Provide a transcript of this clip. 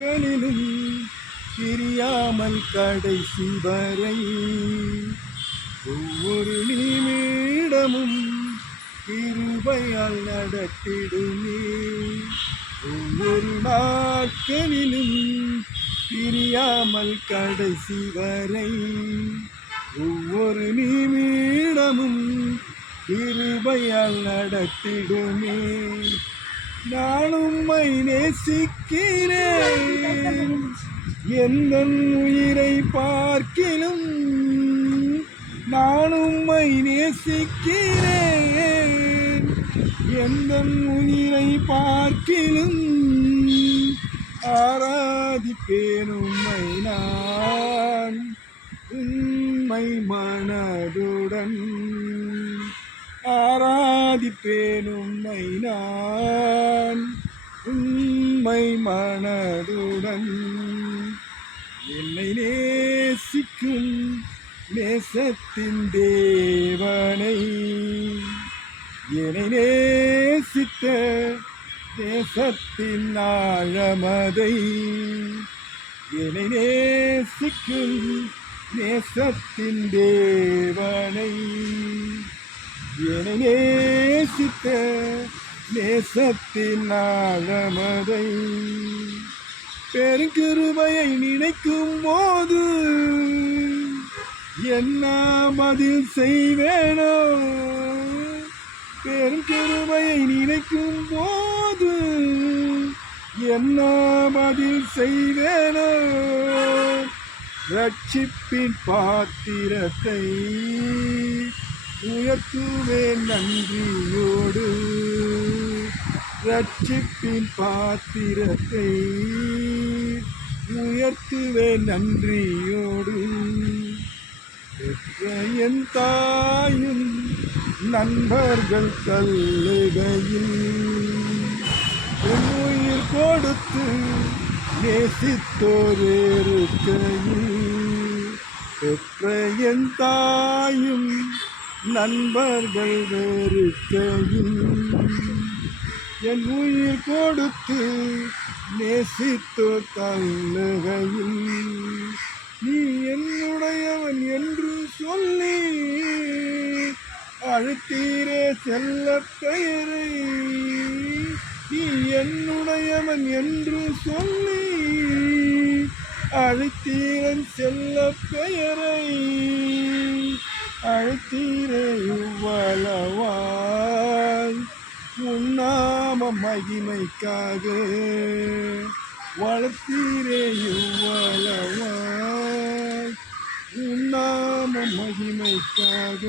களிலும் பிரியாமல் கடைசி வரை ஒவ்வொரு நிமிடமும் கிருபையால் நடத்திடுமே. ஒவ்வொரு நாட்களிலும் பிரியாமல் கடைசி வரை ஒவ்வொரு நிமிடமும் கிருபையால் நடத்திடுமே. நான் உம்மை நேசிக்கிறேன், எந்த உயிரை பார்க்கிலும். நான் உம்மை நேசிக்கிறேன், எந்த உயிரை பார்க்கிலும். ஆராதிப்பேன் உம்மை நான் உண்மை மனதுடன். ஆராதிப்பேன் உம்மை நான் உண்மை மனதுடன். என்னை நேசிக்கும் நேசத்தின் தேவனை, என்னை நேசித்த தேசத்தின் ஆழமதை, என்னை நேசிக்கும் நேசத்தின் தேவனை, என்னை நேசித்த நேசத்தின் ஆழமதை. பெருங்கிருபையை நினைக்கும் போது என்ன பதில் செய்வேனோ? பெருங்கிருபையை நினைக்கும் போது என்ன பதில் செய்வேனோ? ரட்சிப்பின் பாத்திரத்தை உயர்த்துவேன் நன்றியோடு. ரட்சிப்பின் பாத்திரத்தை உயர்த்துவேன் நன்றியோடு. பெற்ற என் தாயும் நண்பர்கள் தள்ளுகையில் என் உயிர் கொடுத்து நேசித்தோர் இருக்கையில். பெற்ற என் தாயும் நண்பர்கள் வெறுக்கையில் என் உயிர் கொடுத்து நேசித்தோர் தள்ளுகையில். நீ என்னுடையவன் என்று சொல்லி அழைத்தீரே செல்ல பெயரை. நீ என்னுடையவன் என்று சொல்லி அழைத்தீரன் செல்ல பெயரை. அழைத்தீரே இவ்வளவாய் உன்னாம மகிமைக்காக. வளர்த்தீரே இவ்வளவாய் உன்னாம மகிமைக்காக.